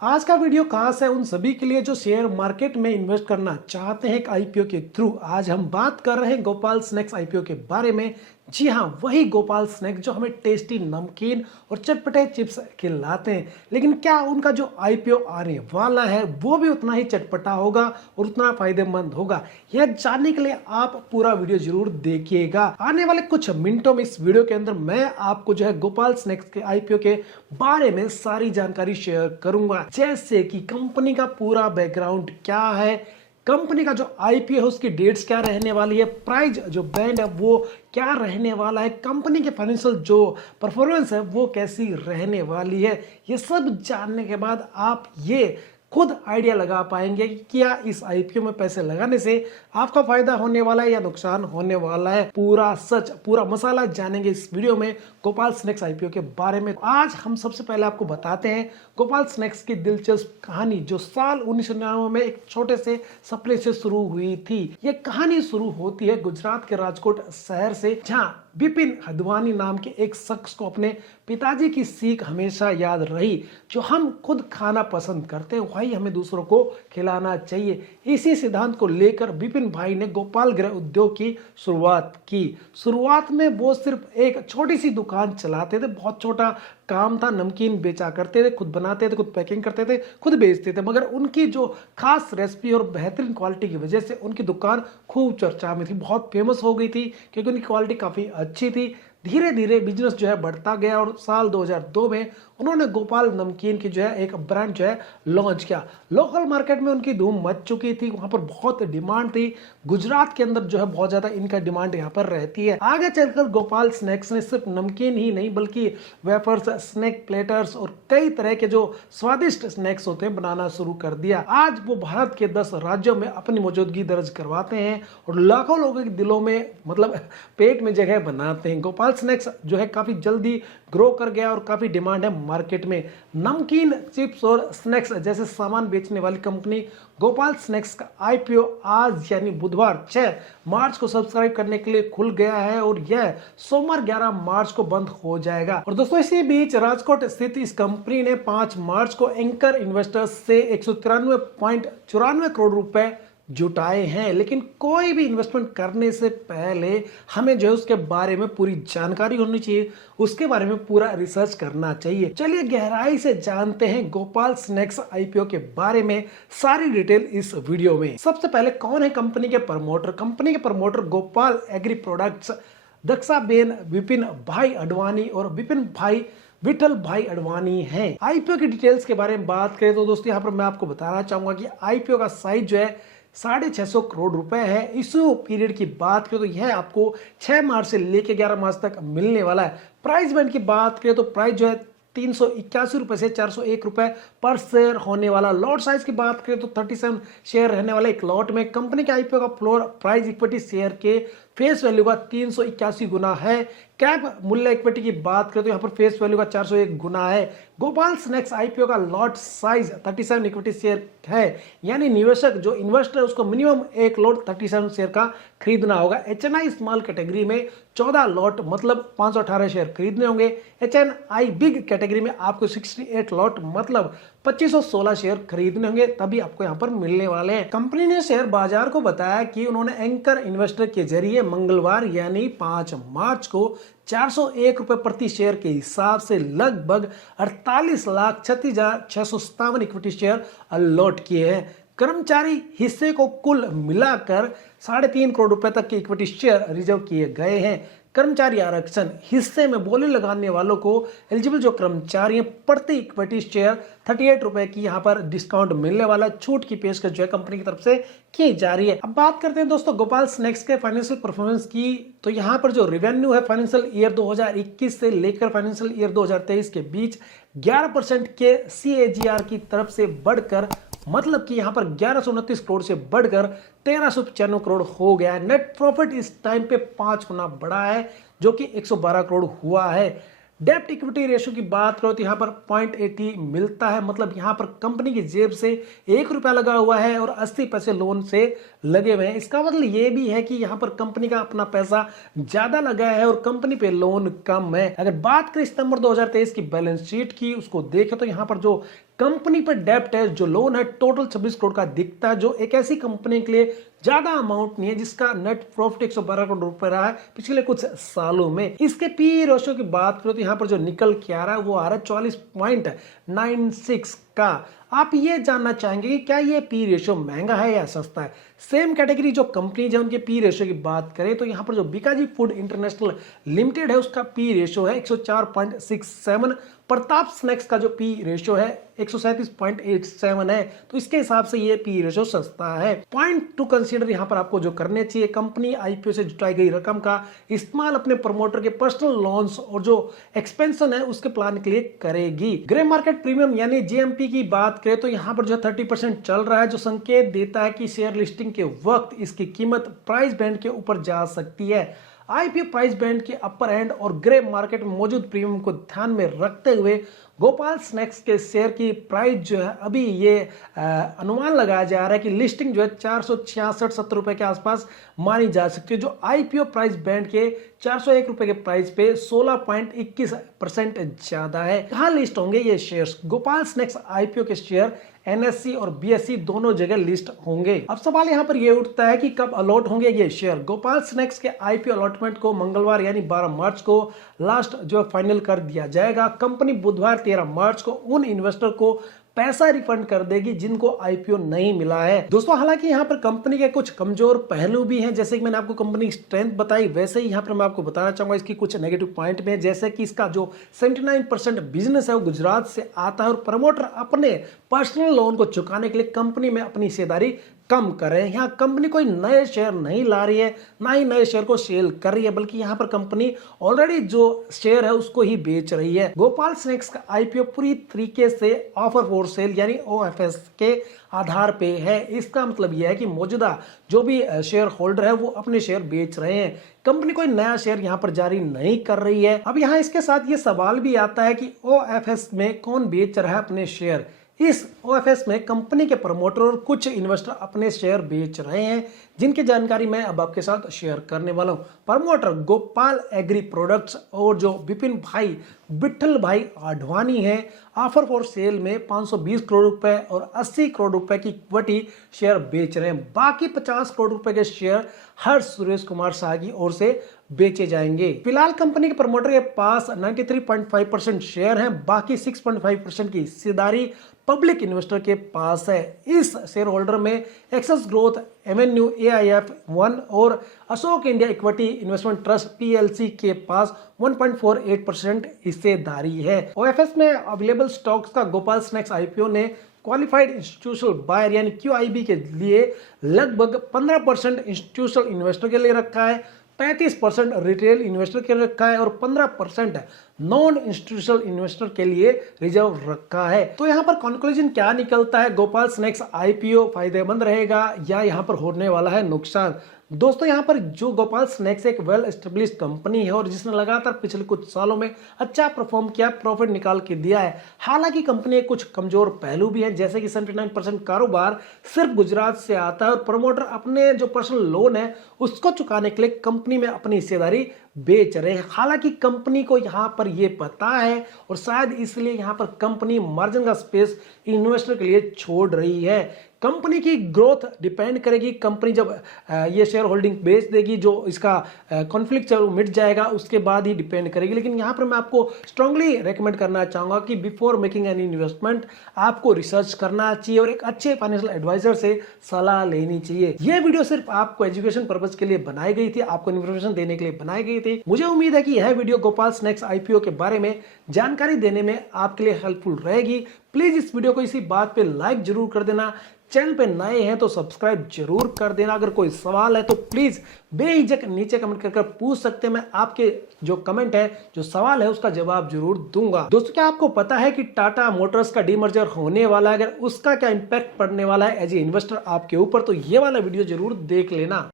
आज का वीडियो खास है उन सभी के लिए जो शेयर मार्केट में इन्वेस्ट करना चाहते हैं एक आईपीओ के थ्रू। आज हम बात कर रहे हैं गोपाल स्नैक्स आईपीओ के बारे में। जी हाँ, वही गोपाल स्नैक्स जो हमें टेस्टी नमकीन और चटपटे चिप्स खिलाते हैं। लेकिन क्या उनका जो आईपीओ आने वाला है वो भी उतना ही चटपटा होगा और उतना फायदेमंद होगा? यह जानने के लिए आप पूरा वीडियो जरूर देखिएगा। आने वाले कुछ मिनटों में इस वीडियो के अंदर मैं आपको जो है गोपाल स्नैक्स के आईपीओ के बारे में सारी जानकारी शेयर करूंगा, जैसे कि कंपनी का पूरा बैकग्राउंड क्या है, कंपनी का जो आईपीओ है उसकी डेट्स क्या रहने वाली है, प्राइस जो बैंड है वो क्या रहने वाला है, कंपनी के फाइनेंशियल जो परफॉर्मेंस है वो कैसी रहने वाली है। ये सब जानने के बाद आप ये खुद आइडिया लगा पाएंगे कि क्या इस आईपीओ में पैसे लगाने से आपका फायदा होने वाला है या नुकसान होने वाला है। पूरा सच पूरा मसाला जानेंगे इस वीडियो में गोपाल स्नैक्स आईपीओ के बारे में। आज हम सबसे पहले आपको बताते हैं गोपाल स्नैक्स की दिलचस्प कहानी जो साल 1999 में एक छोटे से सपने से शुरू हुई थी। ये कहानी शुरू होती है गुजरात के राजकोट शहर से, जहां विपिन हदवानी नाम के एक शख्स को अपने पिताजी की सीख हमेशा याद रही, जो हम खुद खाना पसंद करते हैं वही हमें दूसरों को खिलाना चाहिए। इसी सिद्धांत को लेकर विपिन भाई ने गोपाल गृह उद्योग की शुरुआत की। शुरुआत में वो सिर्फ एक छोटी सी दुकान चलाते थे, बहुत छोटा काम था, नमकीन बेचा करते थे, खुद बनाते थे, खुद पैकिंग करते थे, खुद बेचते थे। मगर उनकी जो खास रेसिपी और बेहतरीन क्वालिटी की वजह से उनकी दुकान खूब चर्चा में थी, बहुत फेमस हो गई थी क्योंकि उनकी क्वालिटी काफ़ी अच्छी थी। धीरे धीरे बिजनेस जो है बढ़ता गया और साल 2002 में उन्होंने गोपाल नमकीन की जो है एक ब्रांड जो है लॉन्च किया। लोकल मार्केट में उनकी धूम मच चुकी थी, वहां पर बहुत डिमांड थी। गुजरात के अंदर जो है बहुत ज्यादा इनका डिमांड यहाँ पर रहती है। आगे चलकर गोपाल स्नैक्स ने सिर्फ नमकीन ही नहीं बल्कि वेफर्स, स्नैक प्लेटर्स और कई तरह के जो स्वादिष्ट स्नैक्स होते हैं बनाना शुरू कर दिया। आज वो भारत के 10 राज्यों में अपनी मौजूदगी दर्ज करवाते हैं और लाखों लोगों के दिलों में मतलब पेट में जगह बनाते हैं। गोपाल स्नैक्स जो है काफी जल्दी ग्रो कर गया और काफी डिमांड है मार्केट में। नमकीन, चिप्स और स्नैक्स जैसे सामान बेचने वाली कंपनी गोपाल स्नैक्स का आईपीओ आज यानी बुधवार 6 मार्च को सब्सक्राइब करने के लिए खुल गया है और यह सोमवार 11 मार्च को बंद हो जाएगा। और दोस्तों इसी बीच राजकोट स्थित इस कंपनी ने 5 मार्च को एंकर इन्वेस्टर्स से 193.94 करोड़ रुपए जुटाए हैं। लेकिन कोई भी इन्वेस्टमेंट करने से पहले हमें जो है उसके बारे में पूरी जानकारी होनी चाहिए, उसके बारे में पूरा रिसर्च करना चाहिए। चलिए गहराई से जानते हैं गोपाल स्नैक्स आईपीओ के बारे में सारी डिटेल इस वीडियो में। सबसे पहले कौन है कंपनी के प्रमोटर? कंपनी के promoter Gopal agri products, Dakshaben Vipin Bhai Advani और विपिन भाई विठल भाई अडवाणी हैं। आईपीओ की डिटेल्स के बारे में बात करें तो दोस्तों यहाँ पर मैं आपको बताना चाहूंगा कि आईपीओ का साइज जो है 650 करोड़ रुपए है। इशू पीरियड की बात करें तो यह आपको 6 मार्च से लेकर 11 मार्च तक मिलने वाला है। प्राइस बैंड की बात करें तो प्राइस जो है 381 रुपए से 401 रुपए पर शेयर होने वाला। लॉट साइज की बात करें तो 37 शेयर रहने वाला एक लॉट में। कंपनी के आईपीओ का फ्लोर प्राइस इक्विटी शेयर के फेस वैल्यू का 381 गुना है। कैप मूल्य इक्विटी की बात करें तो यहाँ पर फेस वैल्यू का 401 गुना है। गोपाल स्नैक्स आईपीओ का लॉट साइज 37 इक्विटी शेयर है, यानी निवेशक जो इन्वेस्टर है उसको मिनिमम एक लॉट 37 शेयर का खरीदना होगा। एचएनआई स्मॉल कैटेगरी में 14 लॉट मतलब 518 शेयर खरीदने होंगे। एचएनआई बिग कैटेगरी में आपको 68 लॉट मतलब 2516 शेयर खरीदने होंगे, तभी आपको यहाँ पर मिलने वाले हैं। कंपनी ने शेयर बाजार को बताया कि उन्होंने एंकर इन्वेस्टर के जरिए मंगलवार यानी 5 मार्च को 401 रुपए प्रति शेयर के हिसाब से लगभग 48,36,657 इक्विटी शेयर अलॉट किए हैं। कर्मचारी हिस्से को कुल मिलाकर 3.5 करोड़ रुपए तक के इक्विटी शेयर रिजर्व किए गए हैं। कर्मचारी आरक्षण हिस्से में बोली लगाने वालों को एलिजिबल जो कर्मचारी हैं प्रति इक्विटी शेयर 38 रुपए की यहाँ पर डिस्काउंट मिलने वाला। छूट की पेशकश जो है कंपनी की तरफ से की जा रही है। अब बात करते हैं दोस्तों गोपाल स्नैक्स के फाइनेंशियल परफॉर्मेंस की, तो यहाँ पर जो रेवेन्यू है फाइनेंशियल ईयर 2021 से लेकर फाइनेंशियल ईयर 2023 के बीच 11% के CAGR की तरफ से बढ़कर मतलब कि यहाँ पर 1129 करोड़ से बढ़कर 1395 करोड़ हो गया है। नेट प्रॉफिट इस टाइम पे 5 गुना बढ़ा है जो कि 112 करोड़ हुआ है। डेप्ट इक्विटी रेशियो की बात करो तो यहाँ पर 0.80 मिलता है, मतलब यहाँ पर कंपनी की जेब से 1 रुपया लगा हुआ है और 80 पैसे लोन से लगे हुए हैं। इसका मतलब ये भी है कि यहाँ पर कंपनी का अपना पैसा ज्यादा लगा है और कंपनी पे लोन कम है। अगर बात करें सितंबर 2023 की बैलेंस शीट की, उसको देखें तो यहाँ पर जो कंपनी पर डेप्ट है, जो लोन है, टोटल 26 करोड़ का दिखता है, जो एक ऐसी कंपनी के लिए ज्यादा अमाउंट नहीं है जिसका नेट प्रॉफिट 112 करोड़ रुपए रहा है पिछले कुछ सालों में। इसके पी रेशियो की बात करो तो यहाँ पर जो निकल के आ रहा है वो आ रहा है 44.96 का। आप ये जानना चाहेंगे कि क्या ये पी रेशियो महंगा है या सस्ता है। सेम कैटेगरी जो कंपनी है उनके पी रेशियो की बात करें तो यहाँ पर जो बीकाजी फूड इंटरनेशनल लिमिटेड है उसका पी रेशियो है 104.67, प्रताप स्नैक्स का जो पी रेशियो है 137.87 है। तो इसके हिसाब से ये पी रेशियो सस्ता है। पॉइंट टू कंसीडर यहाँ पर आपको जो करने चाहिए, कंपनी आईपीओ से जुटाई गई रकम का इस्तेमाल अपने प्रमोटर के पर्सनल लोन्स और जो एक्सपेंशन है उसके प्लान के लिए करेगी। ग्रे मार्केट प्रीमियम यानी जीएमपी की बात करें तो यहाँ पर जो 30% चल रहा है, जो संकेत देता है कि शेयर लिस्टिंग के वक्त इसकी कीमत प्राइस बैंड के ऊपर जा सकती है। आईपीओ प्राइस बैंड के अपर एंड और ग्रे मार्केट में मौजूद प्रीमियम को ध्यान में रखते हुए गोपाल स्नैक्स के शेयर की प्राइस जो है अभी ये अनुमान लगाया जा रहा है कि लिस्टिंग जो है 466-70 रुपए के आसपास मानी जा सकती है, जो आईपीओ प्राइस बैंड के 401 रुपए के प्राइस पे 16.21% ज्यादा है। कहाँ लिस्ट होंगे ये शेयर्स? गोपाल स्नैक्स आईपीओ के शेयर एनएससी और बीएससी दोनों जगह लिस्ट होंगे। अब सवाल यहाँ पर यह उठता है कि कब अलॉट होंगे ये शेयर। गोपाल स्नैक्स के आईपीओ अलॉटमेंट को मंगलवार यानी 12 मार्च को लास्ट जो फाइनल कर दिया जाएगा। कंपनी बुधवार 13 मार्च को उन इन्वेस्टर को पैसा रिफंड कर देगी जिनको आईपीओ नहीं मिला है। दोस्तों हालांकि यहाँ पर कंपनी के कुछ कमजोर पहलू भी हैं, जैसे कि मैंने आपको कंपनी की स्ट्रेंथ बताई, वैसे ही यहाँ पर मैं आपको बताना चाहूंगा इसकी कुछ नेगेटिव पॉइंट में, जैसे कि इसका जो 79% बिजनेस है वो गुजरात से आता है और प्रमोटर अपने पर्सनल लोन को चुकाने के लिए कंपनी में अपनी हिस्सेदारी कम कर रहे हैं। यहाँ कंपनी कोई नए शेयर नहीं ला रही है, ना ही नए शेयर को सेल कर रही है, बल्कि यहाँ पर कंपनी ऑलरेडी जो शेयर है उसको ही बेच रही है। गोपाल स्नैक्स का आईपीओ पूरी तरीके से ऑफर फॉर सेल यानी ओएफएस के आधार पे है। इसका मतलब यह है कि मौजूदा जो भी शेयर होल्डर है वो अपने शेयर बेच रहे हैं, कंपनी कोई नया शेयर यहाँ पर जारी नहीं कर रही है। अब यहाँ इसके साथ ये सवाल भी आता है कि ओएफएस में कौन बेच रहा है अपने शेयर। इस ओएफएस में कंपनी के प्रमोटर और कुछ इन्वेस्टर अपने शेयर बेच रहे हैं, जिनकी जानकारी मैं अब आपके साथ शेयर करने वाला हूं। प्रमोटर गोपाल एग्री प्रोडक्ट्स और जो विपिन भाई विठल भाई आडवाणी है, ऑफर फॉर सेल में 520 करोड़ रुपए और 80 करोड़ रुपए की इक्विटी शेयर बेच रहे हैं। बाकी 50 करोड़ रुपए के शेयर हर्ष सुरेश कुमार शाह की ओर से बेचे जाएंगे। फिलहाल कंपनी के प्रमोटर के पास 93.5% शेयर हैं, बाकी 6.5% की हिस्सेदारी पब्लिक इन्वेस्टर के पास है। इस शेयर होल्डर में एक्सेस ग्रोथ एवेन्यू एआईएफ 1 और Ashok India equity investment trust PLC के पास 1.48% हिस्सेदारी है। ओएफएस में अवेलेबल स्टॉक्स का गोपाल स्नैक्स आईपीओ ने क्वालिफाइड इंस्टीट्यूशनल बायर यानी क्यूआईबी के लिए लगभग 15% इंस्टीट्यूशनल इन्वेस्टर के लिए रखा है, 35% रिटेल इन्वेस्टर के लिए रखा है और 15% नॉन इंस्टीट्यूशनल इन्वेस्टर के लिए रिजर्व रखा है। तो यहाँ पर कंक्लूजन क्या निकलता है? गोपाल स्नैक्स आईपीओ फायदेमंद रहेगा या यहाँ पर होने वाला है नुकसान? दोस्तों यहाँ पर जो गोपाल स्नैक्स एक वेल एस्टेब्लिश कंपनी है और जिसने लगातार पिछले कुछ सालों में अच्छा परफॉर्म किया, प्रॉफिट निकाल के दिया है। हालांकि कंपनी के कुछ कमजोर पहलू भी हैं, जैसे कि 79% कारोबार सिर्फ गुजरात से आता है और प्रमोटर अपने जो पर्सनल लोन है उसको चुकाने के लिए कंपनी में अपनी हिस्सेदारी बेच रहे हैं। हालांकि कंपनी को यहाँ पर यह पता है और शायद इसलिए यहाँ पर कंपनी मार्जिन का स्पेस इन्वेस्टर के लिए छोड़ रही है। कंपनी की ग्रोथ डिपेंड करेगी, कंपनी जब ये शेयर होल्डिंग बेच देगी, जो इसका कॉन्फ्लिक्ट मिट जाएगा उसके बाद ही डिपेंड करेगी। लेकिन यहाँ पर मैं आपको स्ट्रांगली रेकमेंड करना चाहूंगा कि बिफोर मेकिंग एनी इन्वेस्टमेंट आपको रिसर्च करना चाहिए और एक अच्छे फाइनेंशियल एडवाइजर से सलाह लेनी चाहिए। ये वीडियो सिर्फ आपको एजुकेशन पर्पज के लिए बनाई गई थी, आपको इन्फॉर्मेशन देने के लिए बनाई गई थी। मुझे उम्मीद है कि यह वीडियो गोपाल स्नैक्स आईपीओ के बारे में जानकारी देने में आपके लिए हेल्पफुल रहेगी। प्लीज इस वीडियो को इसी बात पे लाइक जरूर कर देना, चैनल पे नए हैं तो सब्सक्राइब जरूर कर देना। अगर कोई सवाल है तो प्लीज बेहिचक नीचे कमेंट कर पूछ सकते हैं, मैं आपके जो कमेंट है, जो सवाल है उसका जवाब जरूर दूंगा। दोस्तों क्या आपको पता है कि टाटा मोटर्स का डीमर्जर होने वाला है? अगर उसका क्या इंपैक्ट पड़ने वाला है एज ए इन्वेस्टर आपके ऊपर, तो ये वाला वीडियो जरूर देख लेना।